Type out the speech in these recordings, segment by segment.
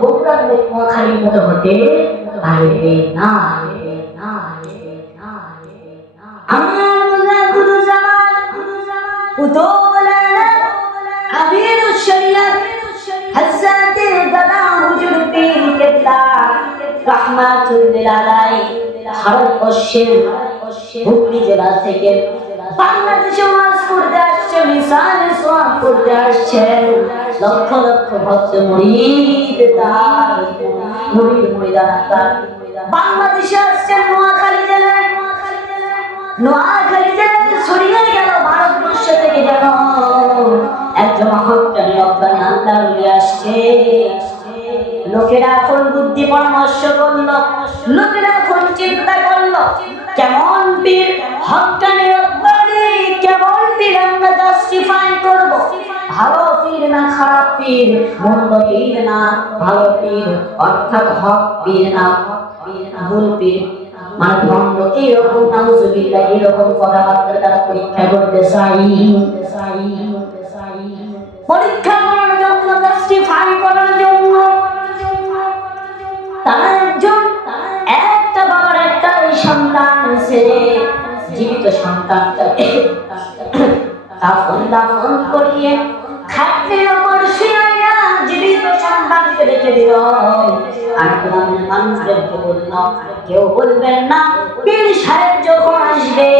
বগুড়ার লোক নোয়াখালীর মতো হতে পারবে না। ভারতবর্ষের হুগলি জেলা থেকে বাংলাদেশে ওয়াজ করতে আসছে, মিশালে সোয়াব করতে আসছে লক্ষ লক্ষ ভক্ত মুরিদ তার মুরিদানা তার বাংলাদেশে আসছেন। নোয়াখালী জেলায় ছড়িয়ে গেল ভারতবর্ষ থেকে যেন একজন হকানি রব্বানি আল্লাহ নিয়ে আসছে। লোকেরা এখন বুদ্ধি পরামর্শ করলো, লোকেরা এখন চিন্তা করলো কেমন পীর হকানি রব্বানি, কেমন পীর আমরা জাস্টিফাই করব। ভালো পীর না খারাপ পীর, মন্দ পীর না ভালো পীর, অর্থাৎ হক পীর না ভুল পীর, মানে ভণ্ড, এইরকম নাউজুবিল্লাহ এরকম কথাবার্তা তারা পরীক্ষা করতে চাই। পরীক্ষা করার জন্য, জাস্টিফাই করার জন্য তারা একটা বাবার একটা সন্তান ছেলে, জীবিত সন্তানটাকে দাফন করিয়ে খাটের উপর শুয়াইয়া জীবিত সন্তানকে রেখে দিল। আর গ্রামের মানুষদেরকে বলল কেউ বলবেন না পীর সাহেব যখন আসবে,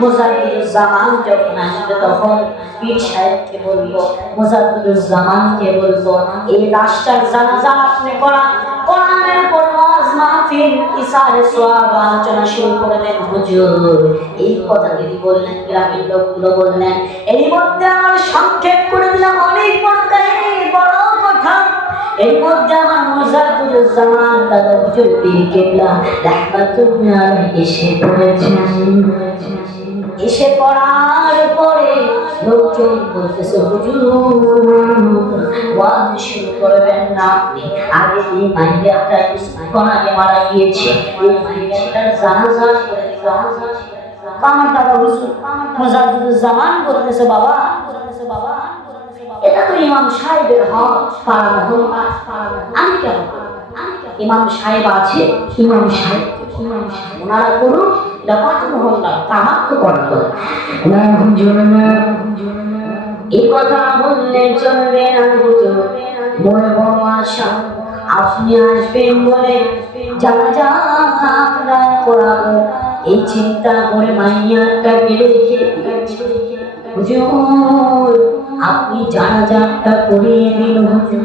মুজাদ্দিদুজ্জামান যখন আসবে, তখন পীর সাহেবকে বলবো, মুজাদ্দিদুজ্জামানকে বলবো এই লাশটার জানাজা আপনি করান, কোরআনের উপর ওয়াজ মাহফিল ইসারে সোয়াব আলোচনা শুরু করে দেন হুজুর। এই কথা যদি বললেন, গ্রামের লোকগুলো বললেন, এর মধ্যে আমার সংক্ষেপ করে দিলাম অনেক বড় কাহিনী, বড় কথা। এর মধ্যে আমার মুজাদ্দিদুজ্জামান দাদা হুজুর পীর কেবলা রাহমাতুল্লাহ আলাইহি এসে পড়েছেন। এসে পড়ার পরে লোকজন বলতেছে হুজুর ওয়াজ শুরু করবেন না আপনি, আগে এই মাইয়াটা কিছুক্ষণ আগে মারা গিয়েছে, এই মাইয়াটার জানাজা করে দিতে হবে। আমার দাদা হুজুর মুজাদ্দিদুজ্জামান বলতেছে বাবা এটা তো ইমাম সাহেবের হক, আমি কেন? ইমাম সাহেব আছে, ইমাম সাহেব ওনারা করুন, এটা কত মহল্লা আমার তো কর্ত না হুজুর না। এই কথা বললে চলবে না হুজুর, মনে বড় আশা আপনি আসবেন বলে জানাজা আমরা করাবো, এই চিন্তা করে মাইয়াটাকে রেখে হুজুর আপনি জানাজাটা করিয়ে দিন হুজুর।